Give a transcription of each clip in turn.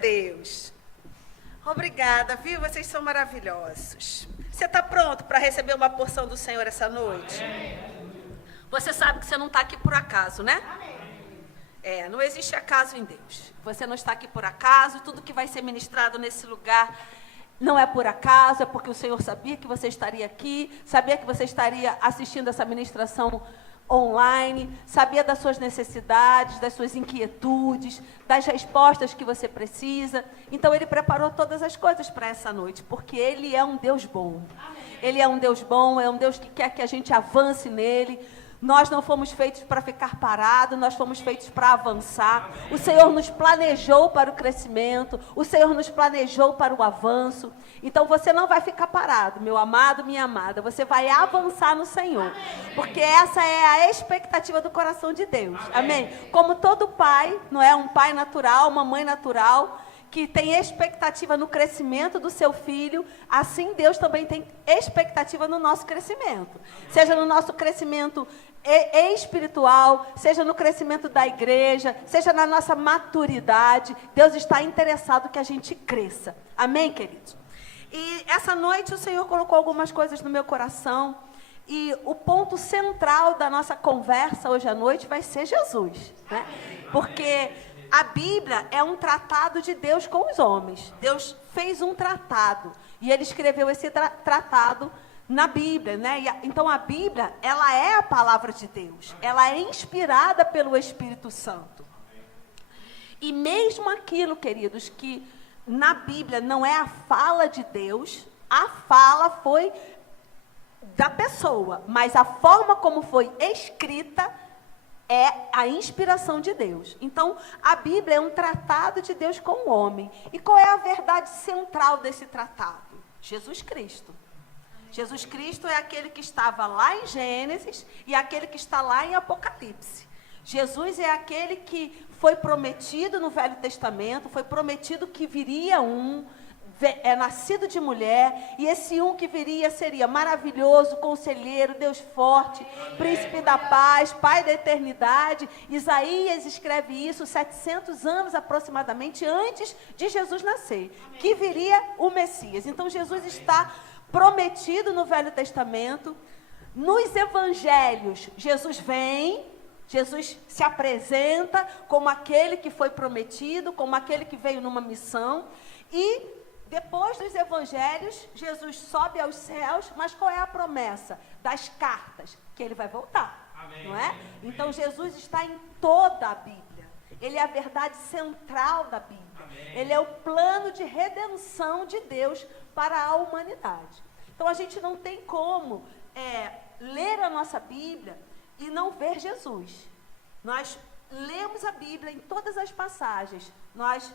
Deus. Obrigada, viu? Vocês são maravilhosos. Você está pronto para receber uma porção do Senhor essa noite? Você sabe que você não está aqui por acaso, né? Não existe acaso em Deus. Você não está aqui por acaso. Tudo que vai ser ministrado nesse lugar não é por acaso, é porque o Senhor sabia que você estaria aqui, sabia que você estaria assistindo essa ministração online, sabia das suas necessidades, das suas inquietudes, das respostas que você precisa. Então, Ele preparou todas as coisas para essa noite, porque Ele é um Deus bom. Ele é um Deus bom, é um Deus que quer que a gente avance nele. Nós não fomos feitos para ficar parados, nós fomos feitos para avançar. O Senhor nos planejou para o crescimento, o Senhor nos planejou para o avanço. Então você não vai ficar parado, meu amado, minha amada, você vai avançar no Senhor, porque essa é a expectativa do coração de Deus. Amém? Como todo pai, não é? Um pai natural, uma mãe natural, que tem expectativa no crescimento do seu filho, assim Deus também tem expectativa no nosso crescimento. Seja no nosso crescimento espiritual, seja no crescimento da igreja, seja na nossa maturidade, Deus está interessado que a gente cresça. Amém, queridos? E essa noite o Senhor colocou algumas coisas no meu coração, e o ponto central da nossa conversa hoje à noite vai ser Jesus, né? Porque a Bíblia é um tratado de Deus com os homens. Deus fez um tratado e Ele escreveu esse tratado na Bíblia, né? Então a Bíblia, ela é a palavra de Deus. Ela é inspirada pelo Espírito Santo. E mesmo aquilo, queridos, que na Bíblia não é a fala de Deus, a fala foi da pessoa, mas a forma como foi escrita é a inspiração de Deus. Então, a Bíblia é um tratado de Deus com o homem. E qual é a verdade central desse tratado? Jesus Cristo. Jesus Cristo é aquele que estava lá em Gênesis e aquele que está lá em Apocalipse. Jesus é aquele que foi prometido no Velho Testamento, foi prometido que viria nascido de mulher, e esse que viria seria maravilhoso, conselheiro, Deus forte, príncipe da paz, pai da eternidade. Isaías escreve isso 700 anos aproximadamente antes de Jesus nascer, que viria o Messias. Então Jesus está prometido no Velho Testamento. Nos evangelhos, Jesus vem, Jesus se apresenta como aquele que foi prometido, como aquele que veio numa missão. E depois dos evangelhos, Jesus sobe aos céus, mas qual é a promessa das cartas? Que ele vai voltar, amém, não é? Então Jesus está em toda a Bíblia. Ele é a verdade central da Bíblia. Amém. Ele é o plano de redenção de Deus para a humanidade. Então a gente não tem como ler a nossa Bíblia e não ver Jesus. Nós lemos a Bíblia em todas as passagens. Nós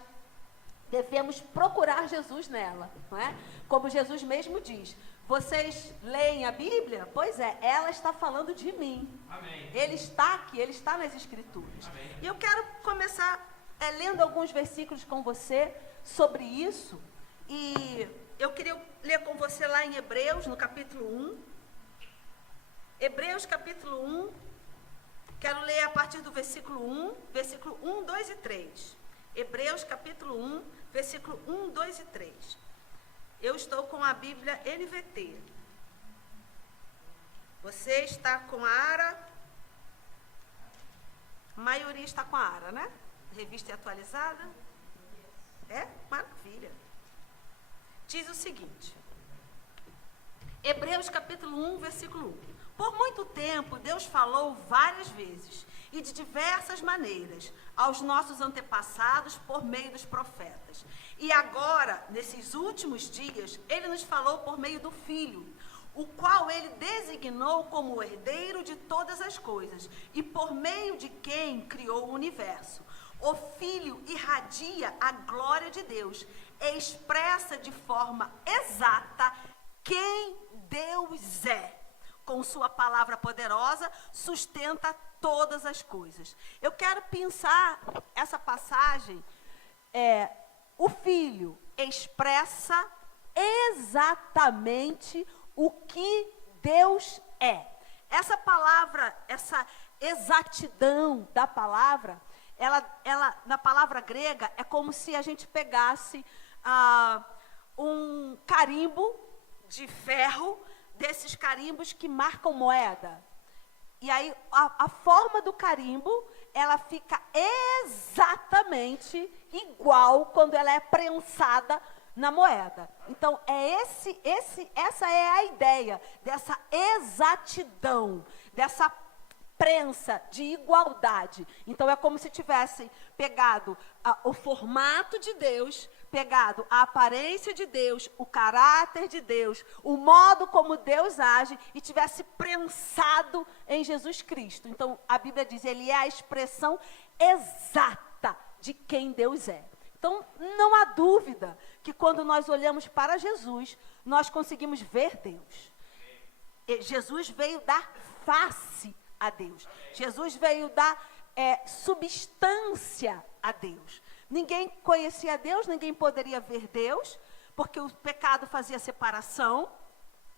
devemos procurar Jesus nela, não é? Como Jesus mesmo diz, vocês leem a Bíblia? Pois é, ela está falando de mim. Amém. Ele está aqui, ele está nas Escrituras. Amém. E eu quero começar lendo alguns versículos com você sobre isso. E eu queria ler com você lá em Hebreus, no capítulo 1. Hebreus, capítulo 1. Quero ler a partir do versículo 1, 2 e 3. Hebreus, capítulo 1, versículo 1, 2 e 3. Eu estou com a Bíblia NVT. Você está com a ARA? A maioria está com a ARA, né? Revista atualizada? Maravilha. Diz o seguinte. Hebreus, capítulo 1, versículo 1. Por muito tempo, Deus falou várias vezes e de diversas maneiras aos nossos antepassados por meio dos profetas. E agora, nesses últimos dias, Ele nos falou por meio do Filho, o qual Ele designou como herdeiro de todas as coisas e por meio de quem criou o universo. O Filho irradia a glória de Deus, expressa de forma exata quem Deus é. Com sua palavra poderosa, sustenta todas as coisas. Eu quero pensar essa passagem, o Filho expressa exatamente o que Deus é. Essa palavra, essa exatidão da palavra, ela, na palavra grega, é como se a gente pegasse um carimbo de ferro, desses carimbos que marcam moeda. E aí, a forma do carimbo, ela fica exatamente igual quando ela é prensada na moeda. Então, essa é a ideia dessa exatidão, dessa prensa de igualdade. Então, é como se tivessem pegado o formato de Deus, pegado a aparência de Deus, o caráter de Deus, o modo como Deus age e tivesse prensado em Jesus Cristo. Então, a Bíblia diz, ele é a expressão exata de quem Deus é. Então, não há dúvida que quando nós olhamos para Jesus, nós conseguimos ver Deus. E Jesus veio dar face a Deus. Jesus veio dar substância a Deus. Ninguém conhecia Deus, ninguém poderia ver Deus, porque o pecado fazia separação.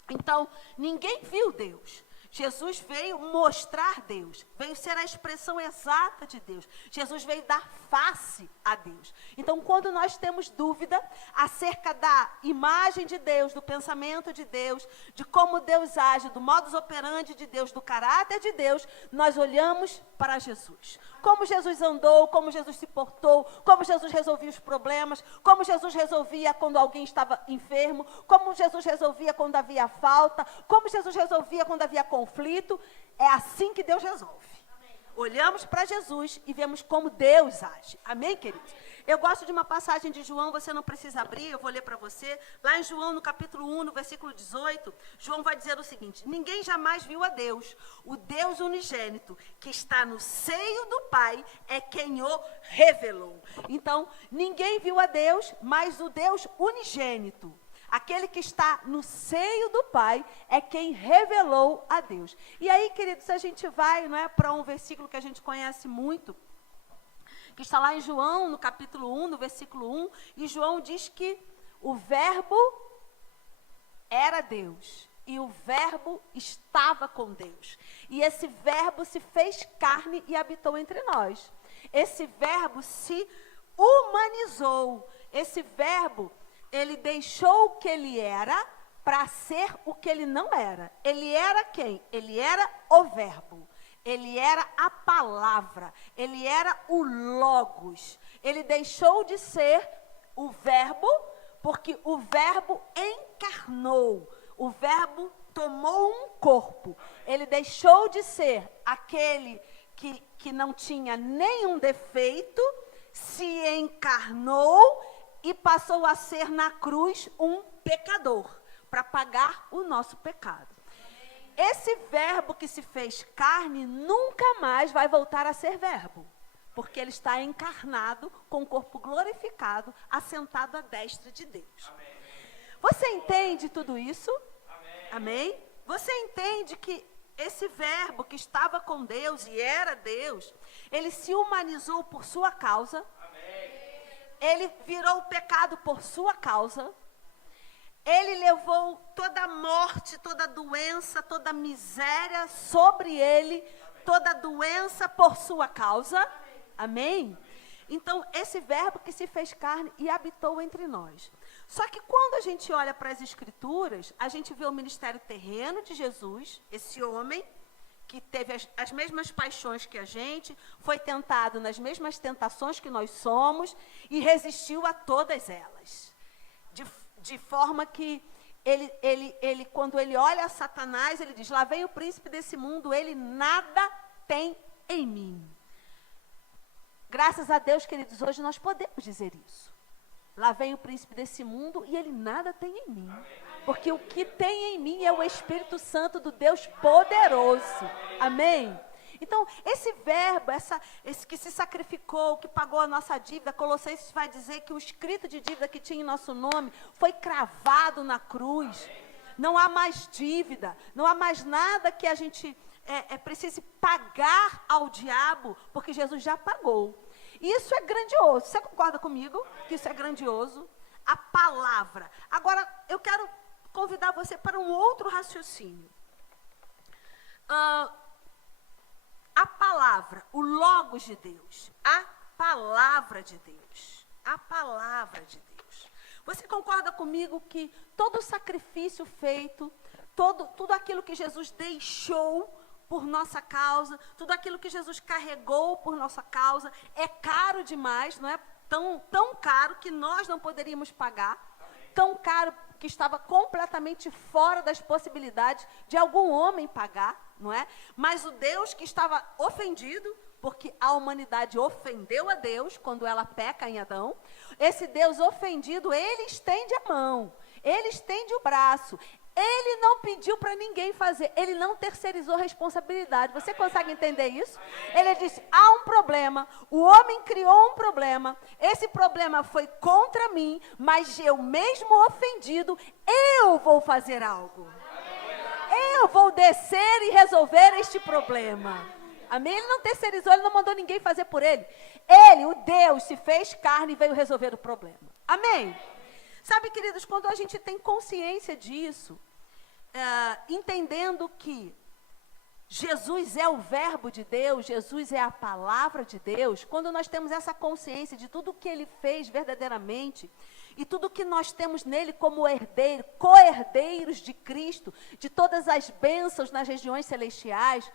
Então, ninguém viu Deus. Jesus veio mostrar Deus, veio ser a expressão exata de Deus. Jesus veio dar face a Deus. Então, quando nós temos dúvida acerca da imagem de Deus, do pensamento de Deus, de como Deus age, do modus operandi de Deus, do caráter de Deus, nós olhamos para Jesus. Como Jesus andou, como Jesus se portou, como Jesus resolvia os problemas, como Jesus resolvia quando alguém estava enfermo, como Jesus resolvia quando havia falta, como Jesus resolvia quando havia conflito. É assim que Deus resolve. Amém. Olhamos para Jesus e vemos como Deus age. Amém, queridos? Eu gosto de uma passagem de João, você não precisa abrir, eu vou ler para você. Lá em João, no capítulo 1, no versículo 18, João vai dizer o seguinte: ninguém jamais viu a Deus. O Deus unigênito, que está no seio do Pai, é quem o revelou. Então, ninguém viu a Deus, mas o Deus unigênito, aquele que está no seio do Pai, é quem revelou a Deus. E aí, queridos, a gente vai, não é, para um versículo que a gente conhece muito, que está lá em João, no capítulo 1, no versículo 1, e João diz que o verbo era Deus, e o verbo estava com Deus. E esse verbo se fez carne e habitou entre nós. Esse verbo se humanizou. Esse verbo, ele deixou o que ele era para ser o que ele não era. Ele era quem? Ele era o verbo. Ele era a palavra, ele era o logos. Ele deixou de ser o verbo, porque o verbo encarnou. O verbo tomou um corpo. Ele deixou de ser aquele que não tinha nenhum defeito, se encarnou e passou a ser na cruz um pecador, para pagar o nosso pecado. Esse verbo que se fez carne nunca mais vai voltar a ser verbo, porque ele está encarnado com o corpo glorificado, assentado à destra de Deus. Amém. Você entende tudo isso? Amém. Amém? Você entende que esse verbo que estava com Deus e era Deus, ele se humanizou por sua causa. Amém. Ele virou o pecado por sua causa. Ele levou toda a morte, toda a doença, toda a miséria sobre ele, toda a doença por sua causa. Amém? Então, esse verbo que se fez carne e habitou entre nós. Só que quando a gente olha para as Escrituras, a gente vê o ministério terreno de Jesus, esse homem que teve as mesmas paixões que a gente, foi tentado nas mesmas tentações que nós somos e resistiu a todas elas. De forma que ele, quando ele olha a Satanás, ele diz: lá vem o príncipe desse mundo, ele nada tem em mim. Graças a Deus, queridos, hoje nós podemos dizer isso. Lá vem o príncipe desse mundo e ele nada tem em mim. Porque o que tem em mim é o Espírito Santo do Deus poderoso. Amém? Então, esse verbo, esse que se sacrificou, que pagou a nossa dívida, Colossenses vai dizer que o escrito de dívida que tinha em nosso nome foi cravado na cruz. Não há mais dívida, não há mais nada que a gente precise pagar ao diabo, porque Jesus já pagou. E isso é grandioso. Você concorda comigo que isso é grandioso? A palavra. Agora, eu quero convidar você para um outro raciocínio. A palavra, o logos de Deus, a palavra de Deus. A palavra de Deus. Você concorda comigo que todo o sacrifício feito, tudo aquilo que Jesus deixou por nossa causa, tudo aquilo que Jesus carregou por nossa causa, é caro demais, não é? Tão caro que nós não poderíamos pagar, tão caro que estava completamente fora das possibilidades de algum homem pagar, não é? Mas o Deus que estava ofendido, porque a humanidade ofendeu a Deus quando ela peca em Adão, esse Deus ofendido, ele estende a mão, ele estende o braço, ele não pediu para ninguém fazer, ele não terceirizou responsabilidade. Você consegue entender isso? Ele disse, há um problema, o homem criou um problema, esse problema foi contra mim, mas eu mesmo ofendido, eu vou fazer algo. Eu vou descer e resolver este problema. Amém? Ele não terceirizou, ele não mandou ninguém fazer por ele. Ele, o Deus, se fez carne e veio resolver o problema. Amém? Sabe, queridos, quando a gente tem consciência disso, entendendo que Jesus é o verbo de Deus, Jesus é a palavra de Deus, quando nós temos essa consciência de tudo que ele fez verdadeiramente, e tudo que nós temos nele como herdeiro, co-herdeiros de Cristo, de todas as bênçãos nas regiões celestiais,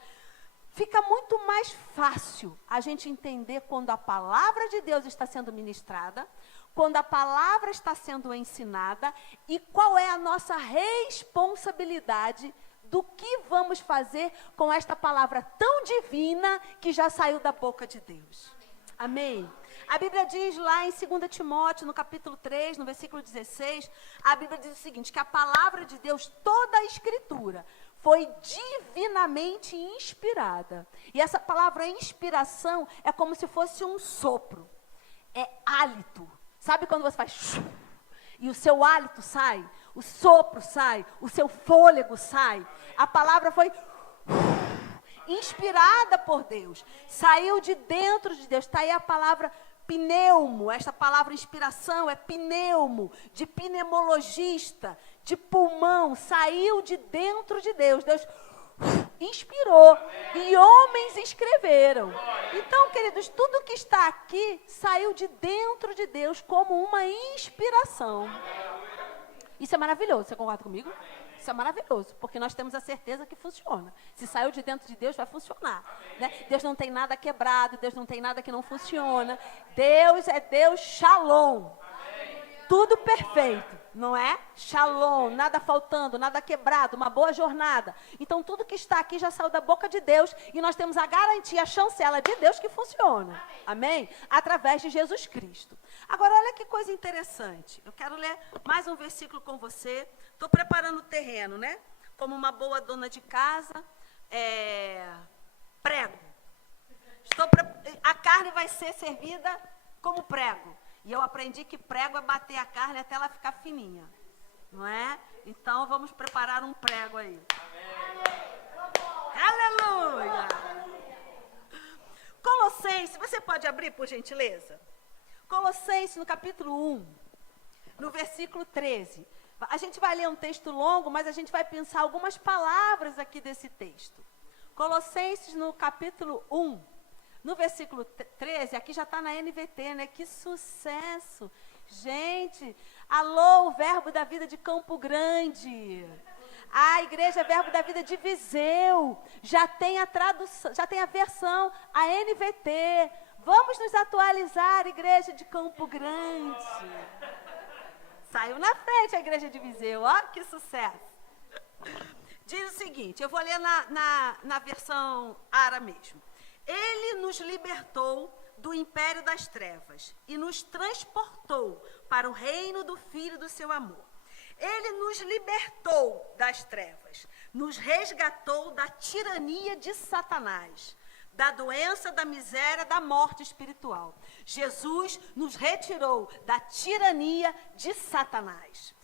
fica muito mais fácil a gente entender quando a palavra de Deus está sendo ministrada, quando a palavra está sendo ensinada e qual é a nossa responsabilidade do que vamos fazer com esta palavra tão divina que já saiu da boca de Deus. Amém? A Bíblia diz lá em 2 Timóteo, no capítulo 3, no versículo 16, a Bíblia diz o seguinte, que a palavra de Deus, toda a Escritura, foi divinamente inspirada. E essa palavra inspiração é como se fosse um sopro. É hálito. Sabe quando você faz e o seu hálito sai, o sopro sai, o seu fôlego sai? A palavra foi inspirada por Deus, saiu de dentro de Deus. Está aí a palavra pneumo, esta palavra inspiração é pneumo, de pneumologista, de pulmão, saiu de dentro de Deus. Deus inspirou e homens escreveram. Então, queridos, tudo que está aqui saiu de dentro de Deus como uma inspiração. Isso é maravilhoso, você concorda comigo? Isso é maravilhoso, porque nós temos a certeza que funciona. Se saiu de dentro de Deus, vai funcionar. Né? Deus não tem nada quebrado, Deus não tem nada que não funciona. Deus é Deus Shalom. Tudo perfeito, não é? Shalom, nada faltando, nada quebrado, uma boa jornada. Então, tudo que está aqui já saiu da boca de Deus e nós temos a garantia, a chancela de Deus que funciona. Amém? Através de Jesus Cristo. Agora, olha que coisa interessante. Eu quero ler mais um versículo com você. Estou preparando o terreno, né? Como uma boa dona de casa, prego. A carne vai ser servida como prego. E eu aprendi que prego é bater a carne até ela ficar fininha. Não é? Então, vamos preparar um prego aí. Aleluia! Colossenses, você pode abrir, por gentileza? Colossenses, no capítulo 1, no versículo 13. A gente vai ler um texto longo, mas a gente vai pensar algumas palavras aqui desse texto. Colossenses, no capítulo 1. No versículo 13, aqui já está na NVT, né? Que sucesso! Gente, alô, o Verbo da Vida de Campo Grande. A Igreja Verbo da Vida de Viseu. Já tem a tradução, já tem a versão, a NVT. Vamos nos atualizar, Igreja de Campo Grande. Saiu na frente a Igreja de Viseu, ó, que sucesso. Diz o seguinte, eu vou ler na versão ARA mesmo. Ele nos libertou do império das trevas e nos transportou para o reino do Filho do seu amor. Ele nos libertou das trevas, nos resgatou da tirania de Satanás, da doença, da miséria, da morte espiritual. Jesus nos retirou da tirania de Satanás.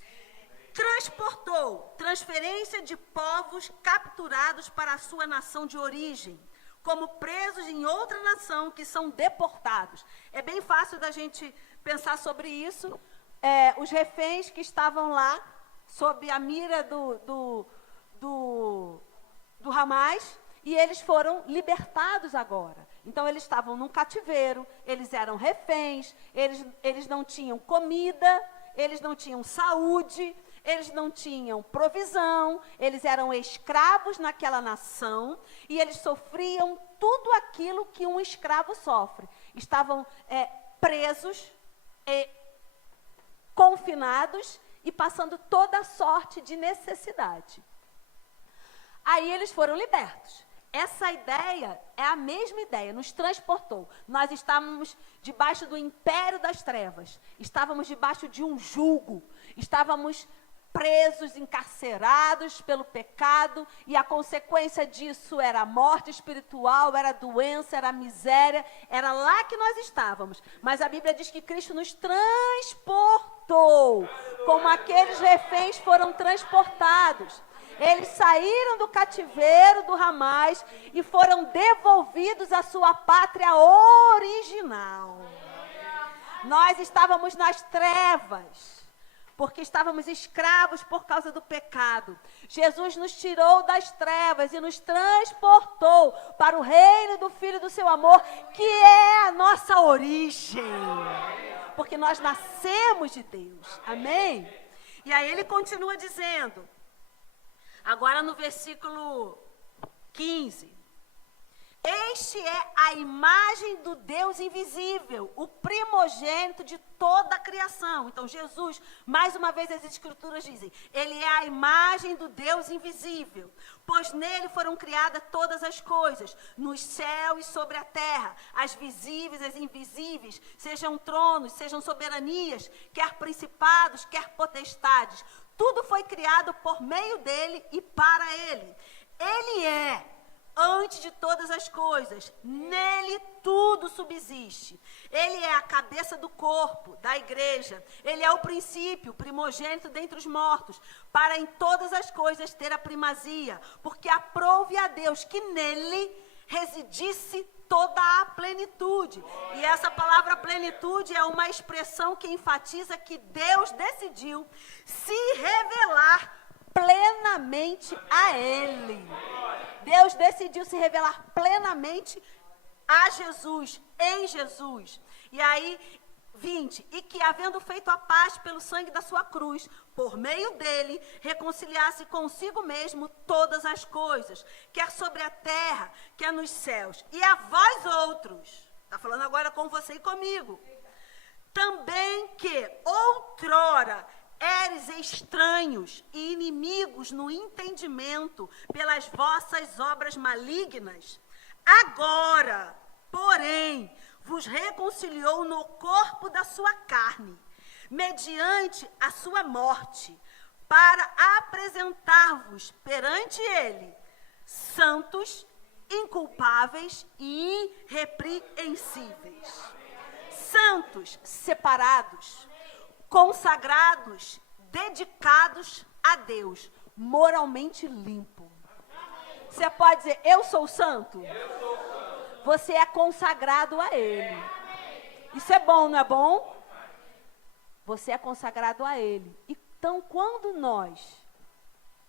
Transportou, transferência de povos capturados para a sua nação de origem, como presos em outra nação que são deportados. É bem fácil da gente pensar sobre isso. Os reféns que estavam lá, sob a mira do Hamas, e eles foram libertados agora. Então, eles estavam num cativeiro, eles eram reféns, eles não tinham comida, eles não tinham saúde, eles não tinham provisão, eles eram escravos naquela nação e eles sofriam tudo aquilo que um escravo sofre. Estavam presos, confinados e passando toda sorte de necessidade. Aí eles foram libertos. Essa ideia é a mesma ideia, nos transportou. Nós estávamos debaixo do império das trevas, estávamos debaixo de um jugo, estávamos presos, encarcerados pelo pecado, e a consequência disso era a morte espiritual, era a doença, era a miséria, era lá que nós estávamos. Mas a Bíblia diz que Cristo nos transportou, como aqueles reféns foram transportados. Eles saíram do cativeiro do Ramás e foram devolvidos à sua pátria original. Nós estávamos nas trevas, porque estávamos escravos por causa do pecado. Jesus nos tirou das trevas e nos transportou para o reino do Filho do seu amor, que é a nossa origem. Porque nós nascemos de Deus. Amém? E aí ele continua dizendo, agora no versículo 15. Este é a imagem do Deus invisível, o primogênito de toda a criação. Então, Jesus, mais uma vez as Escrituras dizem, ele é a imagem do Deus invisível, pois nele foram criadas todas as coisas, nos céus e sobre a terra, as visíveis e as invisíveis, sejam tronos, sejam soberanias, quer principados, quer potestades. Tudo foi criado por meio dele e para ele. Ele é antes de todas as coisas, nele tudo subsiste. Ele é a cabeça do corpo, da igreja. Ele é o princípio, o primogênito dentre os mortos, para em todas as coisas ter a primazia, porque aprouve a Deus que nele residisse toda a plenitude. E essa palavra plenitude é uma expressão que enfatiza que Deus decidiu se revelar plenamente a ele. Deus decidiu se revelar plenamente a Jesus, em Jesus. E aí, 20, e que havendo feito a paz pelo sangue da sua cruz, por meio dele, reconciliasse consigo mesmo todas as coisas, quer sobre a terra, quer nos céus. E a vós outros, está falando agora com você e comigo, também que outrora éres estranhos e inimigos no entendimento pelas vossas obras malignas, agora, porém, vos reconciliou no corpo da sua carne, mediante a sua morte, para apresentar-vos perante ele, santos, inculpáveis e irrepreensíveis. Santos, separados, consagrados, dedicados a Deus, moralmente limpo. Você pode dizer, eu sou santo? Eu sou santo. Você é consagrado a Ele. Isso é bom, não é bom? Você é consagrado a Ele. Então, quando nós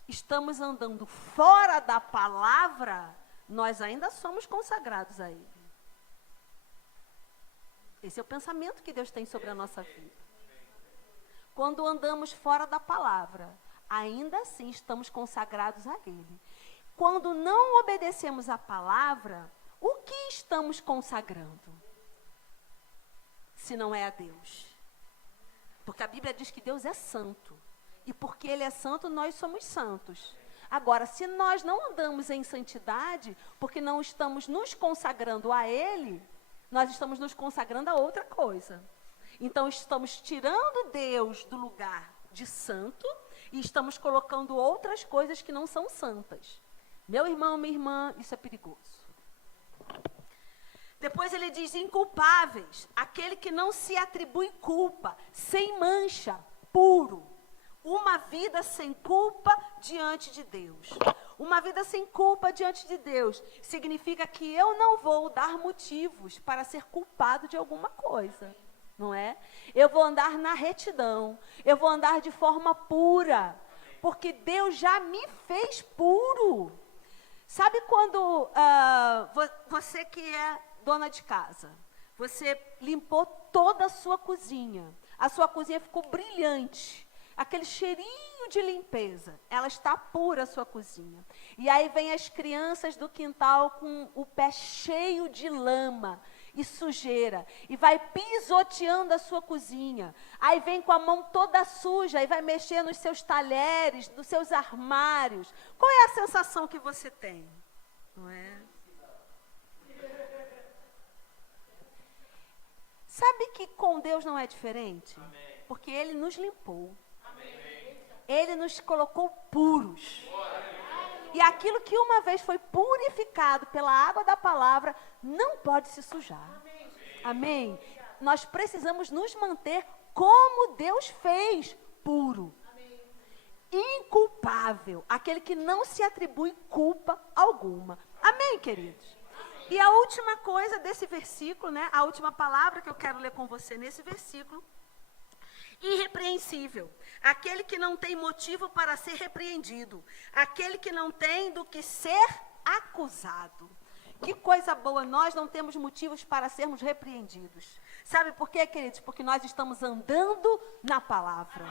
estamos andando fora da palavra, nós ainda somos consagrados a Ele. Esse é o pensamento que Deus tem sobre a nossa vida. Quando andamos fora da palavra, ainda assim estamos consagrados a Ele. Quando não obedecemos a palavra, o que estamos consagrando? Se não é a Deus. Porque a Bíblia diz que Deus é santo. E porque Ele é santo, nós somos santos. Agora, se nós não andamos em santidade, porque não estamos nos consagrando a Ele, nós estamos nos consagrando a outra coisa. Então, estamos tirando Deus do lugar de santo e estamos colocando outras coisas que não são santas. Meu irmão, minha irmã, isso é perigoso. Depois ele diz, inculpáveis, aquele que não se atribui culpa, sem mancha, puro. Uma vida sem culpa diante de Deus. Uma vida sem culpa diante de Deus significa que eu não vou dar motivos para ser culpado de alguma coisa. Não é? Eu vou andar na retidão, eu vou andar de forma pura, porque Deus já me fez puro. Sabe quando você que é dona de casa, você limpou toda a sua cozinha. A sua cozinha ficou brilhante. Aquele cheirinho de limpeza. Ela está pura, a sua cozinha. E aí vem as crianças do quintal com o pé cheio de lama e sujeira. E vai pisoteando a sua cozinha. Aí vem com a mão toda suja e vai mexer nos seus talheres, nos seus armários. Qual é a sensação que você tem? Não é? Sabe que com Deus não é diferente? Amém. Porque Ele nos limpou. Amém. Ele nos colocou puros. E aquilo que uma vez foi purificado pela água da palavra, não pode se sujar. Amém? Nós precisamos nos manter como Deus fez, puro. Inculpável. Aquele que não se atribui culpa alguma. Amém, queridos? E a última coisa desse versículo, né? A última palavra que eu quero ler com você nesse versículo. Irrepreensível. Aquele que não tem motivo para ser repreendido. Aquele que não tem do que ser acusado. Que coisa boa, nós não temos motivos para sermos repreendidos. Sabe por quê, queridos? Porque nós estamos andando na palavra.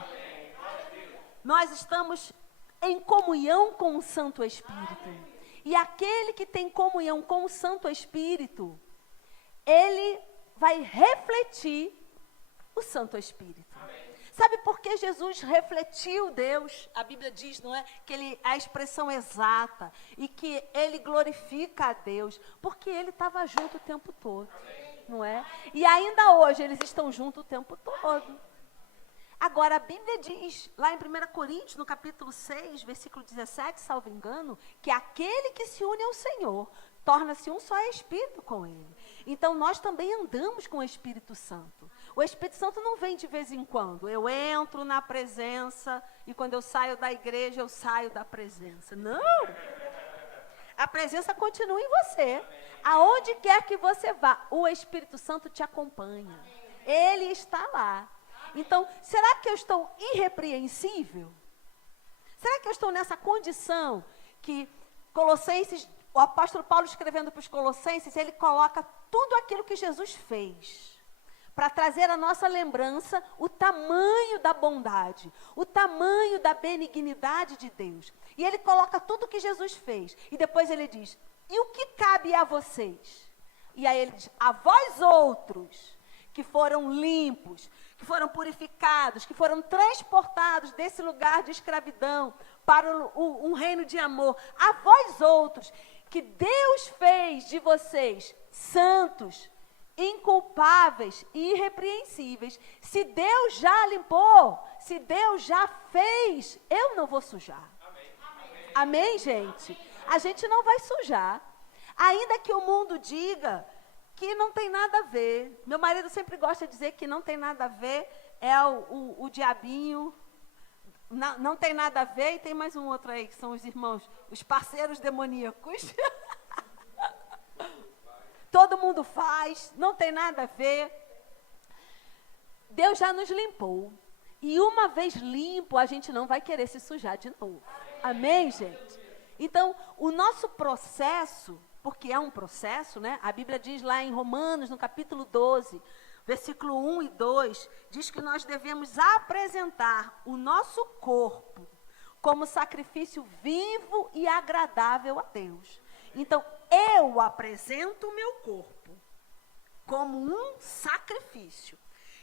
Nós estamos em comunhão com o Santo Espírito. E aquele que tem comunhão com o Santo Espírito, ele vai refletir o Santo Espírito. Amém. Sabe por que Jesus refletiu Deus? A Bíblia diz, não é? Que ele, a expressão exata, e que ele glorifica a Deus, porque ele estava junto o tempo todo, não é? E ainda hoje eles estão juntos o tempo todo. Agora, a Bíblia diz, lá em 1 Coríntios, no capítulo 6, versículo 17, salvo engano, que aquele que se une ao Senhor, torna-se um só Espírito com Ele. Então, nós também andamos com o Espírito Santo. O Espírito Santo não vem de vez em quando. Eu entro na presença e quando eu saio da igreja, eu saio da presença. Não! A presença continua em você. Aonde quer que você vá, o Espírito Santo te acompanha. Ele está lá. Então, será que eu estou irrepreensível? Será que eu estou nessa condição que Colossenses, o apóstolo Paulo escrevendo para os Colossenses, ele coloca tudo aquilo que Jesus fez, para trazer à nossa lembrança o tamanho da bondade, o tamanho da benignidade de Deus. E ele coloca tudo que Jesus fez. E depois ele diz, e o que cabe a vocês? E aí ele diz, a vós outros, que foram limpos, que foram purificados, que foram transportados desse lugar de escravidão para um reino de amor. A vós outros, que Deus fez de vocês santos, inculpáveis e irrepreensíveis. Se Deus já limpou, se Deus já fez, eu não vou sujar. Amém, Amém, gente? A gente não vai sujar. Ainda que o mundo diga que não tem nada a ver. Meu marido sempre gosta de dizer que não tem nada a ver, é o diabinho, não tem nada a ver, e tem mais um outro aí, que são os irmãos, os parceiros demoníacos. Todo mundo faz, não tem nada a ver. Deus já nos limpou. E uma vez limpo, a gente não vai querer se sujar de novo. Amém, gente? Então, o nosso processo, porque é um processo, né? A Bíblia diz lá em Romanos, no capítulo 12, versículo 1 e 2, diz que nós devemos apresentar o nosso corpo como sacrifício vivo e agradável a Deus. Então, eu apresento o meu corpo como um sacrifício.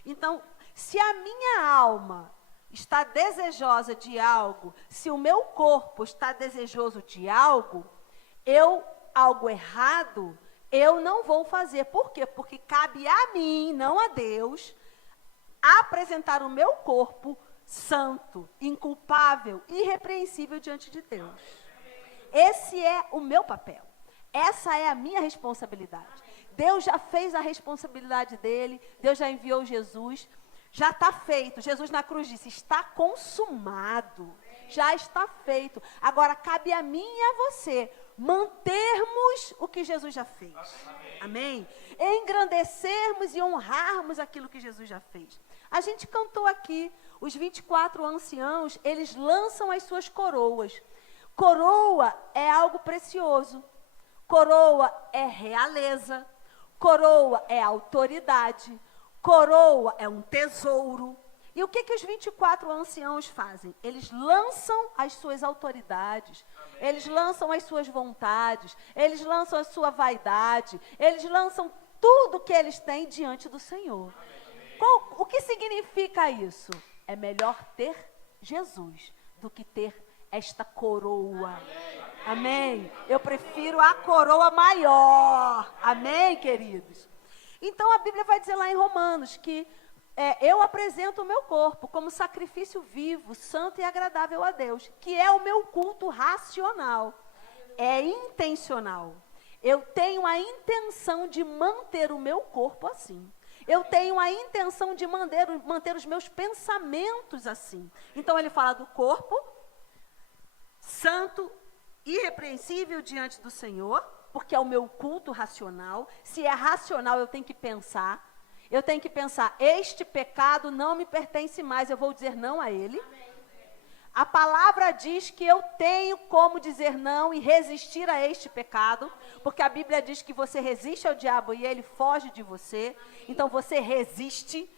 Então, se a minha alma está desejosa de algo, se o meu corpo está desejoso de algo errado, eu não vou fazer. Por quê? Porque cabe a mim, não a Deus, apresentar o meu corpo santo, inculpável, irrepreensível diante de Deus. Esse é o meu papel. Essa é a minha responsabilidade. Deus já fez a responsabilidade dele, Deus já enviou Jesus, já está feito. Jesus na cruz disse, está consumado, já está feito. Agora cabe a mim e a você mantermos o que Jesus já fez. Amém? Engrandecermos e honrarmos aquilo que Jesus já fez. A gente cantou aqui, os 24 anciãos, eles lançam as suas coroas. Coroa é algo precioso. Coroa é realeza. coroa é autoridade, coroa é um tesouro. E o que os 24 anciãos fazem? Eles lançam as suas autoridades, eles lançam as suas vontades, eles lançam a sua vaidade, eles lançam tudo que eles têm diante do Senhor. O que significa isso? É melhor ter Jesus do que ter esta coroa. Amém? Eu prefiro a coroa maior. Amém, queridos? Então a Bíblia vai dizer lá em Romanos que eu apresento o meu corpo como sacrifício vivo, santo e agradável a Deus, que é o meu culto racional. É intencional. Eu tenho a intenção de manter o meu corpo assim. Eu tenho a intenção de manter os meus pensamentos assim. Então ele fala do corpo santo, irrepreensível diante do Senhor, porque é o meu culto racional. Se é racional, eu tenho que pensar. Eu tenho que pensar, este pecado não me pertence mais, eu vou dizer não a ele. A palavra diz que eu tenho como dizer não e resistir a este pecado, porque a Bíblia diz que você resiste ao diabo e ele foge de você. Então você resiste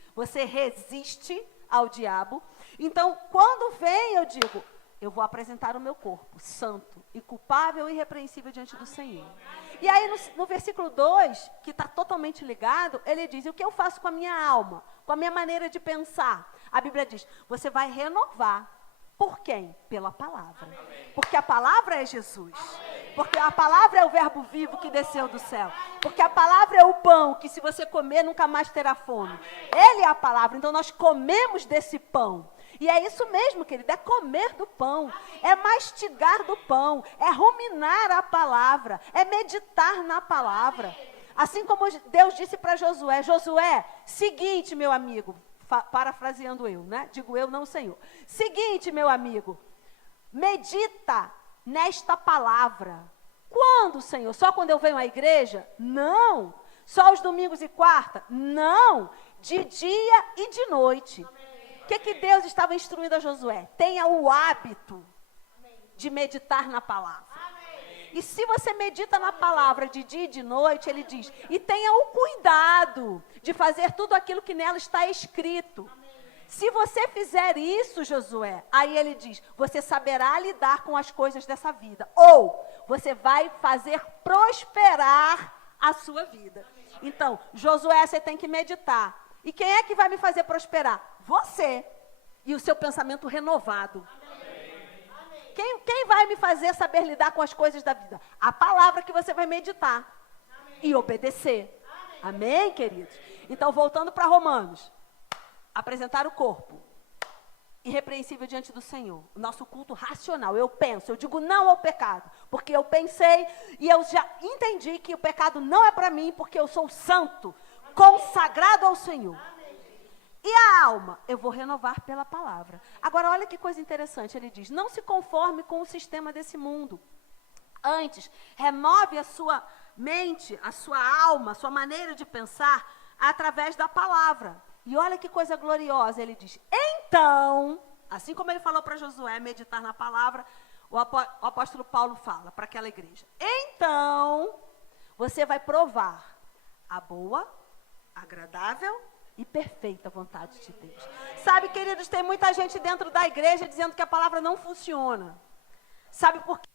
ao diabo. Então, quando vem, eu digo, eu vou apresentar o meu corpo santo, inculpável e irrepreensível diante do Senhor. E aí no versículo 2, que está totalmente ligado, ele diz, o que eu faço com a minha alma, com a minha maneira de pensar? A Bíblia diz, você vai renovar. Por quem? Pela palavra. Porque a palavra é Jesus. Porque a palavra é o verbo vivo que desceu do céu. Porque a palavra é o pão que se você comer nunca mais terá fome. Ele é a palavra, então nós comemos desse pão. E é isso mesmo, querido, é comer do pão, é mastigar do pão, é ruminar a palavra, é meditar na palavra. Assim como Deus disse para Josué, Josué, seguinte, meu amigo, parafraseando eu, né? Digo eu, não o Senhor. Seguinte, meu amigo, medita nesta palavra. Quando, Senhor? Só quando eu venho à igreja? Não. Só os domingos e quarta? Não. De dia e de noite. O que Deus estava instruindo a Josué? Tenha o hábito de meditar na palavra. E se você medita na palavra de dia e de noite, ele diz, e tenha o cuidado de fazer tudo aquilo que nela está escrito. Se você fizer isso, Josué, aí ele diz, você saberá lidar com as coisas dessa vida. Ou você vai fazer prosperar a sua vida. Então, Josué, você tem que meditar. E quem é que vai me fazer prosperar? Você. E o seu pensamento renovado. Quem vai me fazer saber lidar com as coisas da vida? A palavra que você vai meditar. E obedecer. Amém, queridos? Então, voltando para Romanos. Apresentar o corpo irrepreensível diante do Senhor. O nosso culto racional. Eu penso, eu digo não ao pecado. Porque eu pensei e eu já entendi que o pecado não é para mim, porque eu sou santo, consagrado ao Senhor. E a alma? Eu vou renovar pela palavra. Agora, olha que coisa interessante. Ele diz, não se conforme com o sistema desse mundo. Antes, renove a sua mente, a sua alma, a sua maneira de pensar através da palavra. E olha que coisa gloriosa. Ele diz, então, assim como ele falou para Josué meditar na palavra, o apóstolo Paulo fala para aquela igreja. Então, você vai provar a boa, agradável e perfeita vontade de Deus. Sabe, queridos, tem muita gente dentro da igreja dizendo que a palavra não funciona. Sabe por quê?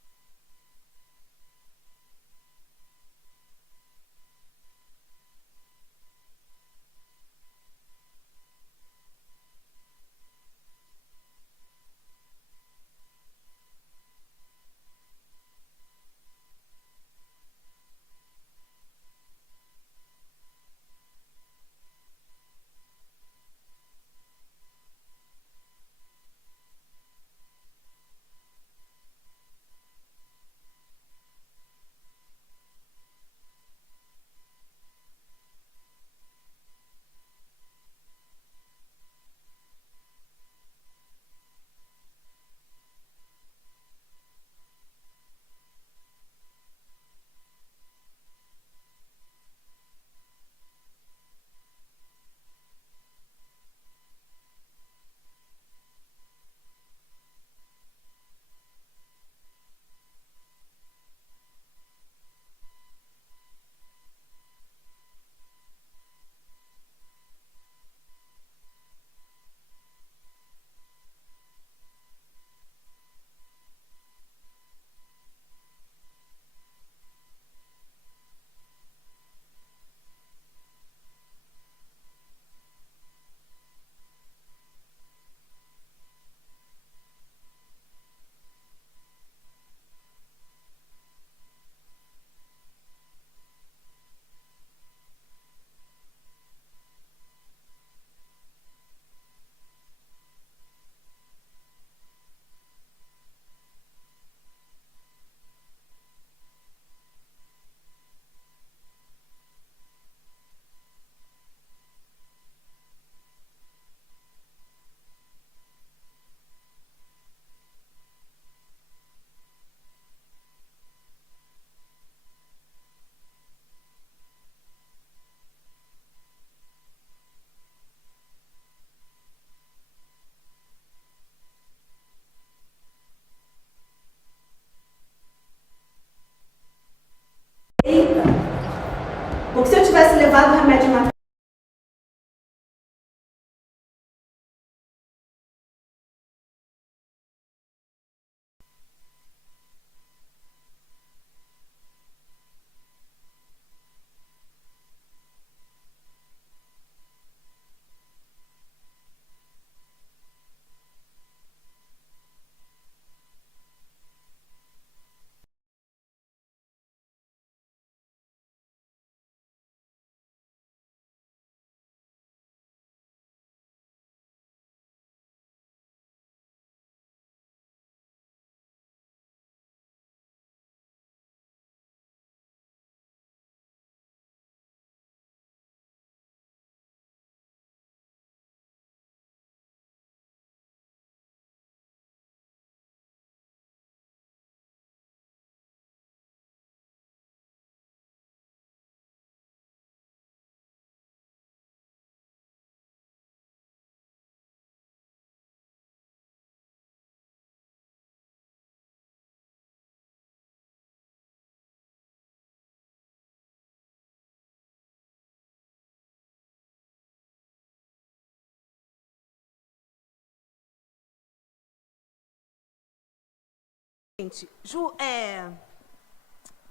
seguinte,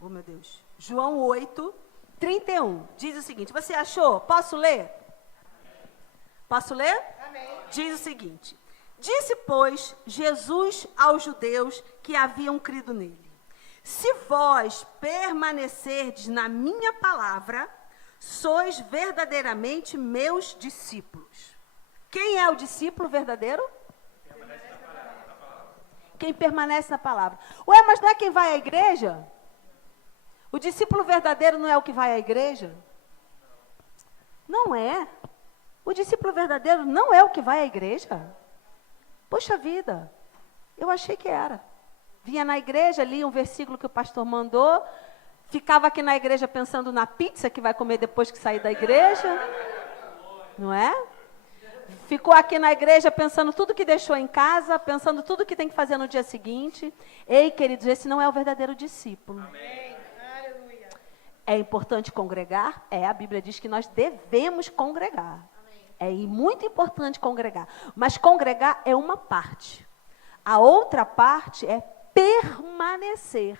oh meu Deus, João 8, 31, diz o seguinte, você achou? Posso ler? Posso ler? Amém. Diz o seguinte, disse, pois, Jesus aos judeus que haviam crido nele, se vós permanecerdes na minha palavra, sois verdadeiramente meus discípulos. Quem é o discípulo verdadeiro? Quem permanece na palavra. Ué, mas não é quem vai à igreja? O discípulo verdadeiro não é o que vai à igreja? Não é. O discípulo verdadeiro não é o que vai à igreja. Poxa vida, eu achei que era. Vinha na igreja, lia um versículo que o pastor mandou, ficava aqui na igreja pensando na pizza que vai comer depois que sair da igreja. Não é? Ficou aqui na igreja pensando tudo que deixou em casa, pensando tudo que tem que fazer no dia seguinte. Ei, queridos, esse não é o verdadeiro discípulo. Amém. Aleluia. É importante congregar? É, a Bíblia diz que nós devemos congregar. Amém. É muito importante congregar. Mas congregar é uma parte. A outra parte é permanecer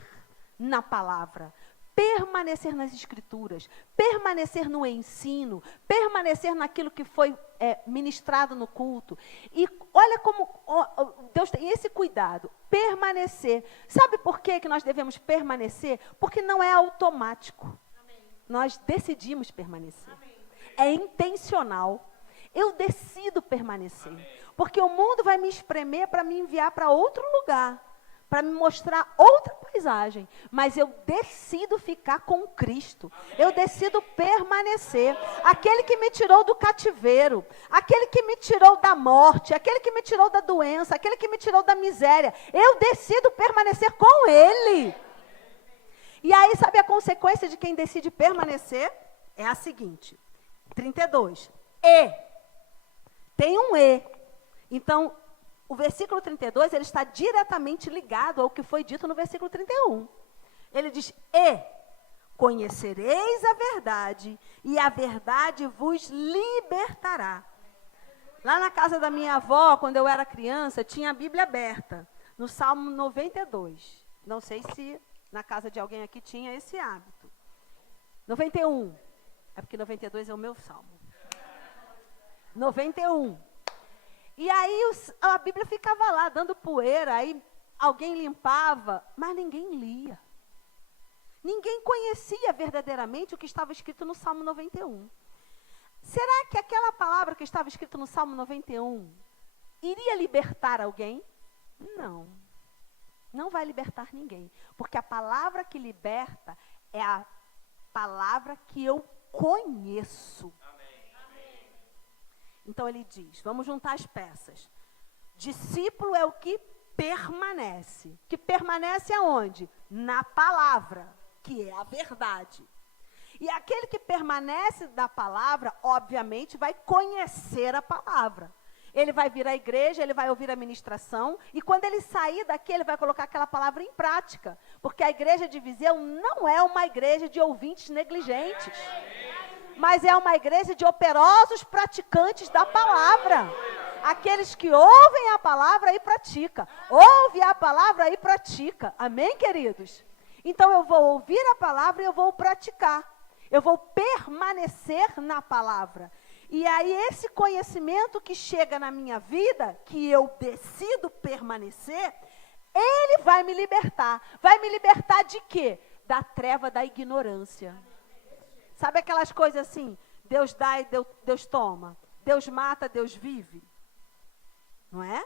na palavra. Permanecer nas escrituras, permanecer no ensino, permanecer naquilo que foi ministrado no culto. E olha como Deus tem esse cuidado, permanecer. Sabe por que nós devemos permanecer? Porque não é automático. Amém. Nós decidimos permanecer. Amém. É intencional. Eu decido permanecer. Amém. Porque o mundo vai me espremer para me enviar para outro lugar, para me mostrar outra paisagem, mas eu decido ficar com Cristo, eu decido permanecer, aquele que me tirou do cativeiro, aquele que me tirou da morte, aquele que me tirou da doença, aquele que me tirou da miséria, eu decido permanecer com Ele. E aí, sabe a consequência de quem decide permanecer? É a seguinte, 32, tem um então, o versículo 32, ele está diretamente ligado ao que foi dito no versículo 31. Ele diz, conhecereis a verdade, e a verdade vos libertará. Lá na casa da minha avó, quando eu era criança, tinha a Bíblia aberta, no Salmo 92. Não sei se na casa de alguém aqui tinha esse hábito. 91, é porque 92 é o meu Salmo. 91. E aí a Bíblia ficava lá, dando poeira, aí alguém limpava, mas ninguém lia. Ninguém conhecia verdadeiramente o que estava escrito no Salmo 91. Será que aquela palavra que estava escrita no Salmo 91 iria libertar alguém? Não. Não vai libertar ninguém. Porque a palavra que liberta é a palavra que eu conheço. Então ele diz, vamos juntar as peças. Discípulo é o que permanece. Que permanece aonde? Na palavra, que é a verdade. E aquele que permanece na palavra, obviamente, vai conhecer a palavra. Ele vai vir à igreja, ele vai ouvir a ministração, e quando ele sair daqui, ele vai colocar aquela palavra em prática. Porque a igreja de Viseu não é uma igreja de ouvintes negligentes. Mas é uma igreja de operosos praticantes da palavra. Aqueles que ouvem a palavra e praticam. Ouve a palavra e pratica. Amém, queridos? Então eu vou ouvir a palavra e eu vou praticar. Eu vou permanecer na palavra. E aí esse conhecimento que chega na minha vida, que eu decido permanecer, ele vai me libertar. Vai me libertar de quê? Da treva da ignorância. Sabe aquelas coisas assim, Deus dá e Deus toma, Deus mata, Deus vive? Não é?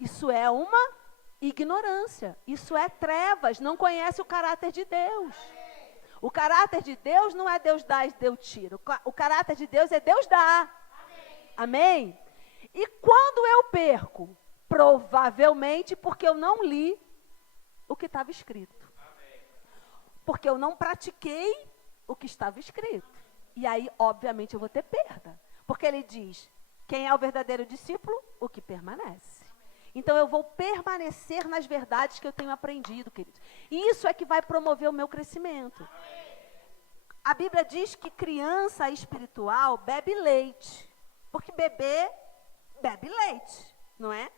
Isso é uma ignorância, isso é trevas, não conhece o caráter de Deus. O caráter de Deus não é Deus dá e Deus tira, o caráter de Deus é Deus dá. Amém? E quando eu perco? Provavelmente porque eu não li o que estava escrito. Porque eu não pratiquei o que estava escrito. E aí, obviamente, eu vou ter perda. Porque ele diz, quem é o verdadeiro discípulo? O que permanece. Então, eu vou permanecer nas verdades que eu tenho aprendido, queridos. E isso é que vai promover o meu crescimento. A Bíblia diz que criança espiritual bebe leite. Porque bebê bebe leite, não é?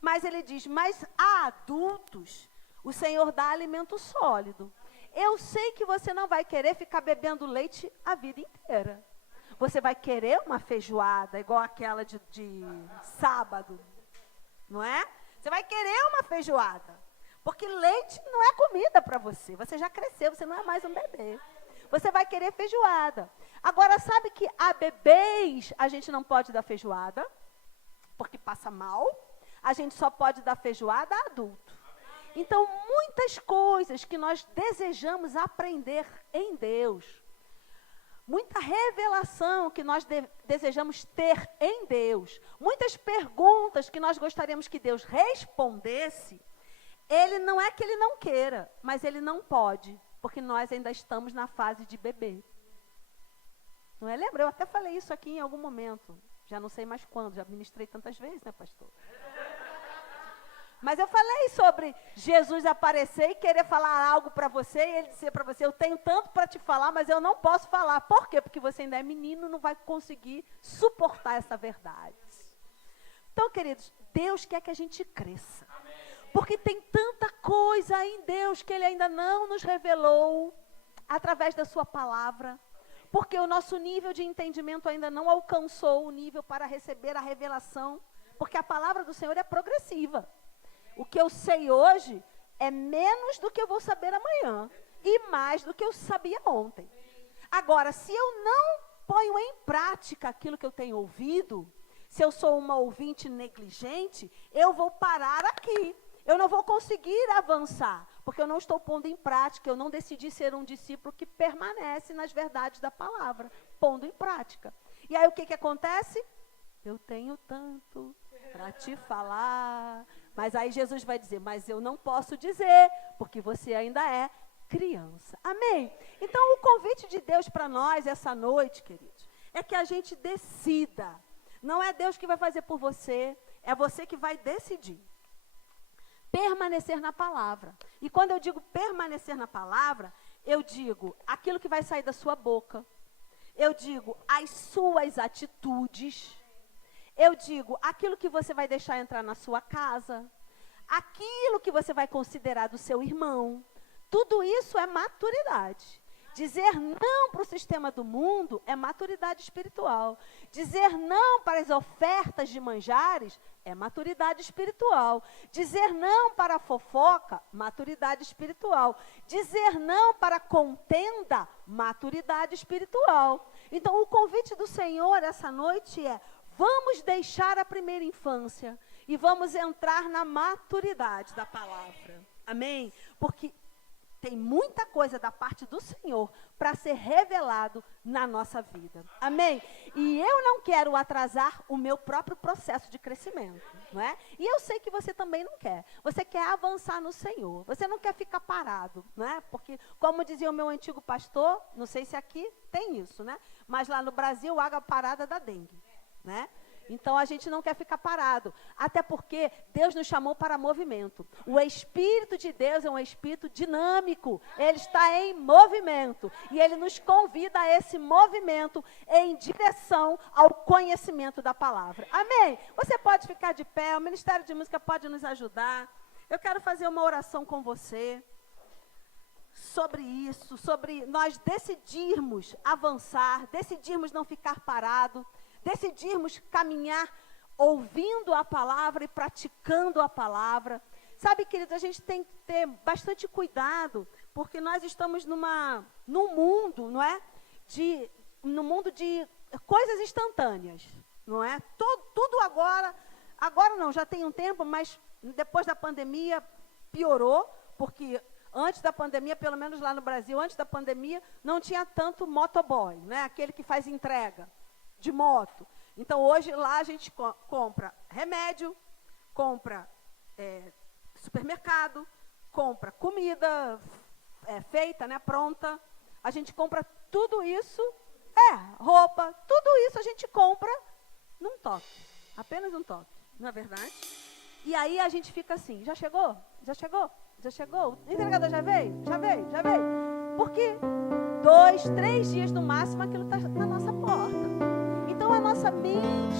Mas ele diz, mas a adultos, o Senhor dá alimento sólido. Eu sei que você não vai querer ficar bebendo leite a vida inteira. Você vai querer uma feijoada, igual aquela de sábado, não é? Você vai querer uma feijoada, porque leite não é comida para você. Você já cresceu, você não é mais um bebê. Você vai querer feijoada. Agora, sabe que a bebês a gente não pode dar feijoada, porque passa mal. A gente só pode dar feijoada a adulto. Então, muitas coisas que nós desejamos aprender em Deus, muita revelação que nós desejamos ter em Deus, muitas perguntas que nós gostaríamos que Deus respondesse, Ele não é que Ele não queira, mas Ele não pode, porque nós ainda estamos na fase de bebê. Não é? Lembra? Eu até falei isso aqui em algum momento, já não sei mais quando, já ministrei tantas vezes, né, pastor? Mas eu falei sobre Jesus aparecer e querer falar algo para você, e ele dizer para você, eu tenho tanto para te falar, mas eu não posso falar. Por quê? Porque você ainda é menino, não vai conseguir suportar essa verdade. Então, queridos, Deus quer que a gente cresça. Porque tem tanta coisa em Deus que Ele ainda não nos revelou através da sua palavra. Porque o nosso nível de entendimento ainda não alcançou o nível para receber a revelação. Porque a palavra do Senhor é progressiva. O que eu sei hoje é menos do que eu vou saber amanhã. E mais do que eu sabia ontem. Agora, se eu não ponho em prática aquilo que eu tenho ouvido, se eu sou uma ouvinte negligente, eu vou parar aqui. Eu não vou conseguir avançar, porque eu não estou pondo em prática, eu não decidi ser um discípulo que permanece nas verdades da palavra, pondo em prática. E aí o que acontece? Eu tenho tanto para te falar, mas aí Jesus vai dizer, mas eu não posso dizer, porque você ainda é criança. Amém? Então o convite de Deus para nós essa noite, queridos, é que a gente decida. Não é Deus que vai fazer por você, é você que vai decidir. Permanecer na palavra. E quando eu digo permanecer na palavra, eu digo aquilo que vai sair da sua boca. Eu digo as suas atitudes. Eu digo aquilo que você vai deixar entrar na sua casa. Aquilo que você vai considerar do seu irmão. Tudo isso é maturidade. Dizer não para o sistema do mundo é maturidade espiritual. Dizer não para as ofertas de manjares é maturidade espiritual. Dizer não para a fofoca, maturidade espiritual. Dizer não para a contenda, maturidade espiritual. Então, o convite do Senhor essa noite é: vamos deixar a primeira infância e vamos entrar na maturidade da palavra. Amém? Porque tem muita coisa da parte do Senhor para ser revelado na nossa vida. Amém? E eu não quero atrasar o meu próprio processo de crescimento, não é? E eu sei que você também não quer. Você quer avançar no Senhor. Você não quer ficar parado, não é? Porque, como dizia o meu antigo pastor, não sei se aqui tem isso, né? Mas lá no Brasil, água parada dá dengue, né? Então, a gente não quer ficar parado, até porque Deus nos chamou para movimento. O Espírito de Deus é um Espírito dinâmico, Ele está em movimento, e Ele nos convida a esse movimento em direção ao conhecimento da palavra. Amém? Você pode ficar de pé, o Ministério de Música pode nos ajudar. Eu quero fazer uma oração com você sobre isso, sobre nós decidirmos avançar, decidirmos não ficar parado, decidirmos caminhar ouvindo a palavra e praticando a palavra. Sabe, querido, a gente tem que ter bastante cuidado, porque nós estamos num mundo, não é? No mundo de coisas instantâneas, não é? Tudo agora não, já tem um tempo, mas depois da pandemia piorou, porque antes da pandemia, pelo menos lá no Brasil, antes da pandemia, não tinha tanto motoboy, né? Aquele que faz entrega de moto. Então, hoje, lá a gente compra remédio, compra supermercado, compra comida feita, né, pronta. A gente compra tudo isso, roupa, tudo isso a gente compra num toque. Apenas um toque, não é verdade? E aí a gente fica assim, já chegou? Já chegou? Já chegou? O entregador já veio? Já veio? Já veio? Porque 2, 3 dias no máximo aquilo está na nossa porta. Então, a nossa mente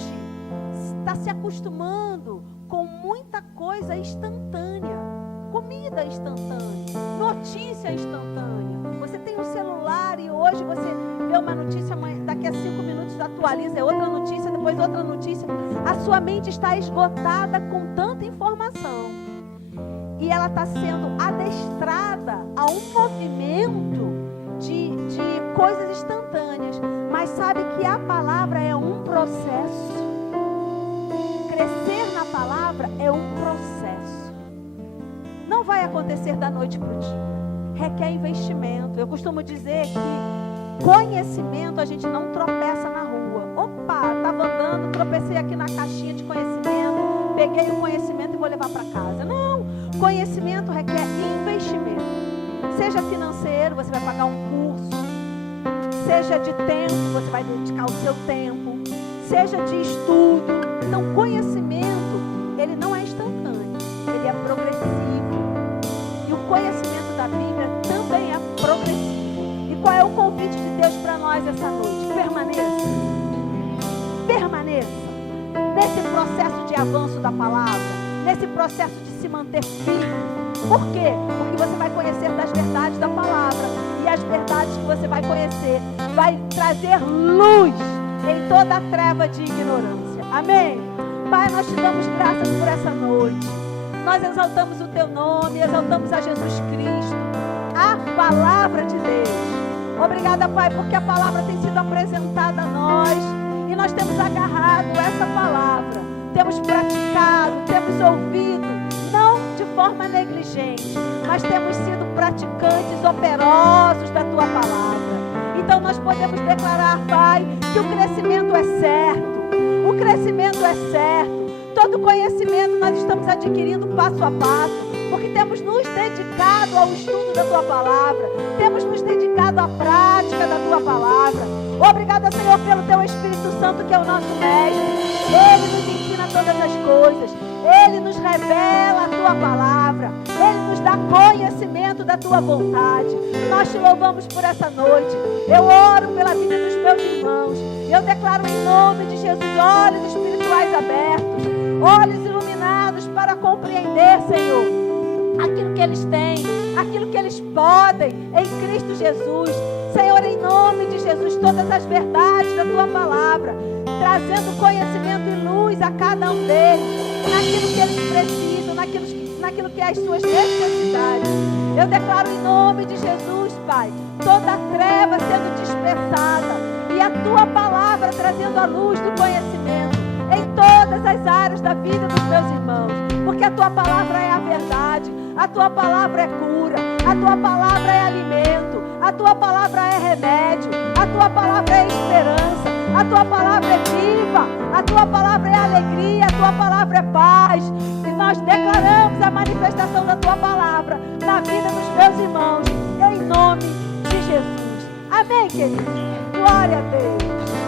está se acostumando com muita coisa instantânea, comida instantânea, notícia instantânea. Você tem um celular e hoje você vê uma notícia, daqui a 5 minutos atualiza, é outra notícia, depois outra notícia. A sua mente está esgotada com tanta informação. E ela está sendo adestrada a um movimento de coisas instantâneas. Mas sabe que a palavra é um processo. Crescer na palavra é um processo. Não vai acontecer da noite para o dia. Requer investimento. Eu costumo dizer que conhecimento a gente não tropeça na rua. Opa, estava andando, tropecei aqui na caixinha de conhecimento, peguei o conhecimento e vou levar para casa. Não, conhecimento requer investimento. Seja financeiro, você vai pagar um curso. Seja de tempo, você vai dedicar o seu tempo. Seja de estudo. Então, conhecimento, ele não é instantâneo, ele é progressivo. E o conhecimento da Bíblia também é progressivo. E qual é o convite de Deus para nós essa noite? Permaneça. Permaneça nesse processo de avanço da palavra, nesse processo de se manter firme. Por quê? Porque você vai conhecer das verdades da palavra. E as verdades que você vai conhecer vai trazer luz em toda a treva de ignorância. Amém? Pai, nós te damos graças por essa noite. Nós exaltamos o teu nome, exaltamos a Jesus Cristo, a palavra de Deus. Obrigada, Pai, porque a palavra tem sido apresentada a nós e nós temos agarrado essa palavra, temos praticado, temos ouvido, não de forma negligente, mas temos sido praticantes operosos da tua palavra. Então nós podemos declarar, Pai, que o crescimento é certo. O crescimento é certo. Todo conhecimento nós estamos adquirindo passo a passo, porque temos nos dedicado ao estudo da tua palavra, temos nos dedicado à prática da tua palavra. Obrigada, Senhor, pelo teu Espírito Santo, que é o nosso mestre. Ele nos ensina todas as coisas. Ele nos revela a tua palavra. Ele nos dá conhecimento da tua vontade. Nós te louvamos por essa noite. Eu oro pela vida dos meus irmãos. Eu declaro em nome de Jesus olhos espirituais abertos, olhos iluminados para compreender, Senhor, aquilo que eles têm, aquilo que eles podem em Cristo Jesus. Senhor, em nome de Jesus, todas as verdades da tua palavra, trazendo conhecimento e luz a cada um deles, naquilo que eles precisam, naquilo que é as suas necessidades. Eu declaro em nome de Jesus, Pai, toda a treva sendo dispersada e a tua palavra trazendo a luz do conhecimento em todas as áreas da vida dos meus irmãos, porque a tua palavra é a verdade, a tua palavra é cura, a tua palavra é alimento, a tua palavra é remédio, a tua palavra é esperança, a tua palavra é viva, a tua palavra é alegria, a tua palavra é paz. E nós declaramos a manifestação da tua palavra na vida dos meus irmãos, em nome de Jesus. Amém, queridos? Glória a Deus.